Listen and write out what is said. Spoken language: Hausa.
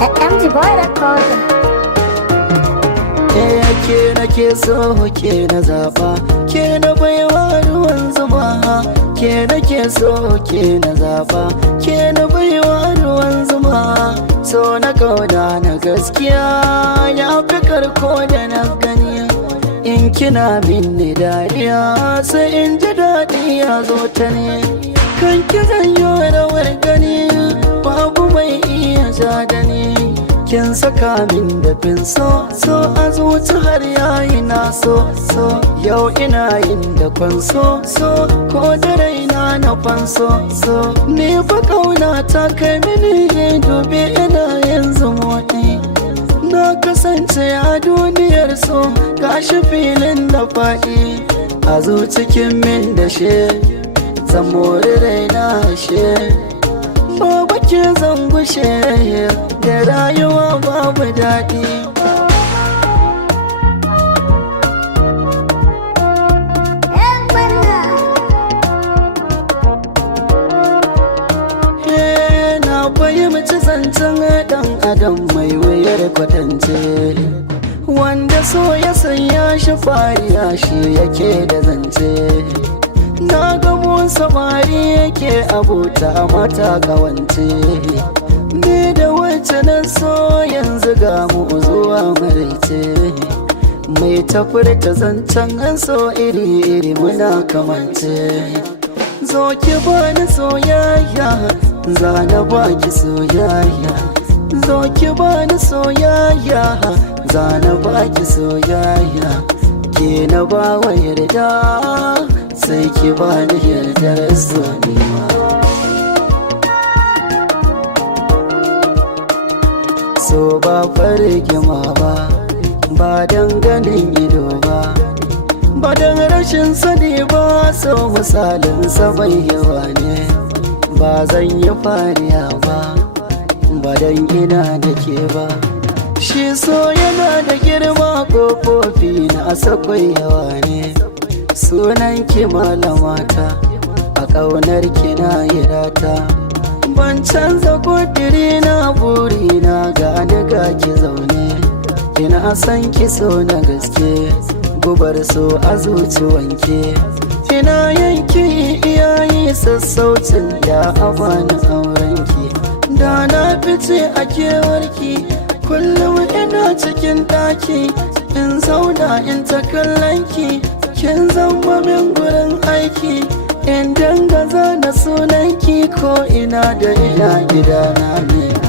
MG Boy Recording. Ke nake so ke na zaba, ke na baiwa ruwan zuma. Ke nake so ke na zaba, ke na baiwa ruwan zuma. So na kauda na gaskiya ya fi karko da na gani. In kina minni dariya sai in ji daɗi ya zo ta ne. Kan ki zanyo rawar gani babu mai iya ja da ni. Kin saka min dafin so a zuci har yayi na so yau ina yin da kwanso ko da raina na fanso ni fa kauna ta kai mini dubi ina yanzu motsi na kasance a duniyar so gashi filin da faɗi a zucikin min da she zan mori raina she babu ke zan gushe da rayuwa babu daɗi. Na fahimci zancen ɗan adam mai wuyar kwatance wanda so ya sanya shi fariya shi yake da zance. Na gamo samari yake abota mata kawance ni da wacce na so yanzu ga mu zuwa maraice mai tafurta zancen an so iri-iri muna kamance. Zo ki bani soyayya zana baki soyayya, zo ki bani soyayya zana baki soyayya, ke na bawa yarda sai ki bani yardar soyayya. So ba fargima ba don ganin ido ba don rashin sani ba. So misalin bai yawa ne ba zan yi fariya ba don ina da ke ba. Shi so yana da girma kofofi na sakwai yawa ne. Sunan ki malamata a ƙaunar ki na yirata. Ban canza kudiri na buri na gani ga ki zaune. Ina san ki so na gaske gubar so a zuci wanke. Ina yanki iyayi sassaucin da abani aurenki. Da na fice a kewarki kullum ina cikin ɗaki in zauna in ta kallonki. Kin zama min gurin aiki in danga zana sunanki ko ina da ina gidana ne.